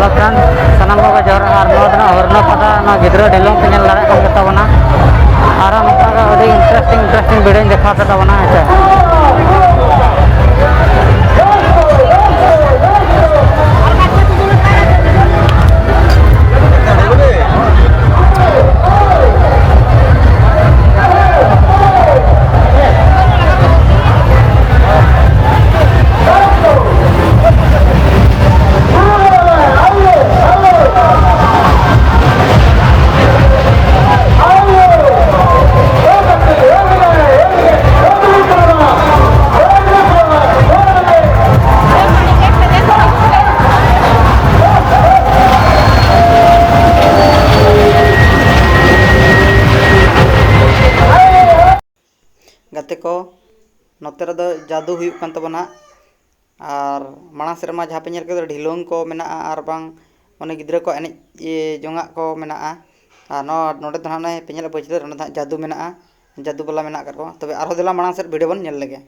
hello friend सामान को जोर और हरन पता गिद्रा ढिलों पे नल दाड़ा कम करता और नोका इंटरेस्टिंग वीडियो देखा गाते को नोते रे जादू हुयुक कान तबना और माड़ा सेरमा जहाँ पे के ढिलोंग को मेना और बांग माने गिद्रा को एने जोंगा को मेना और नोडे तो हाने पेñel बजते नोडे जादू मेना जादू बला मेना कर को तबे आरो देला माड़ा सेर वीडियो बन नेल लेगे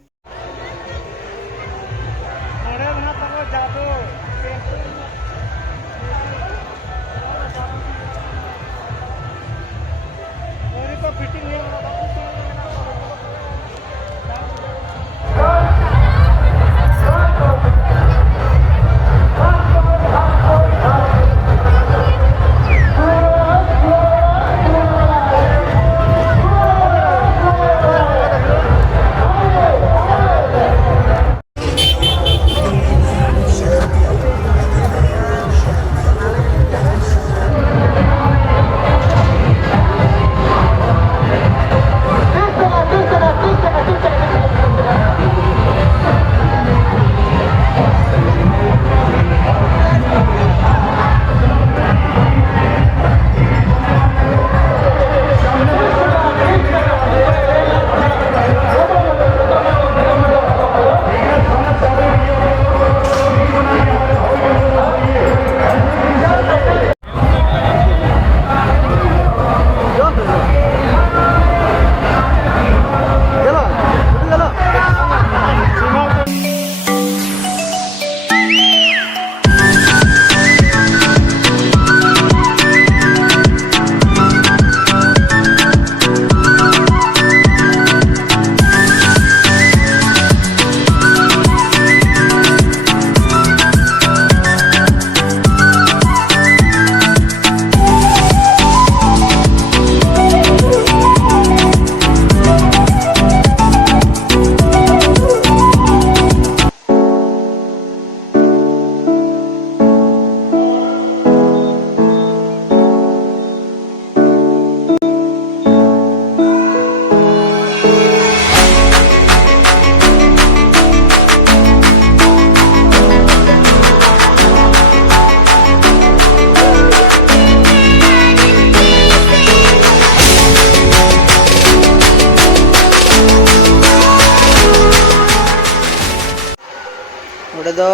नोडे दो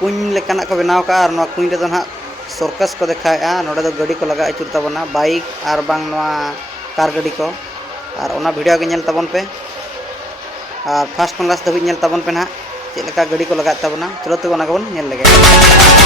कुñ लेकाना को बनाव का और कुñ रे दो ना सर्कस को देखाया नोडे दो गाड़ी को लगा अचुर तबना बाइक और बांग नवा कार गाड़ी को और ओना वीडियो के नेल तबन पे और फर्स्ट क्लास दबिज नेल तबन पे ना चेक लेका गाड़ी को लगा तबना चलो तो ओना को नेल लगे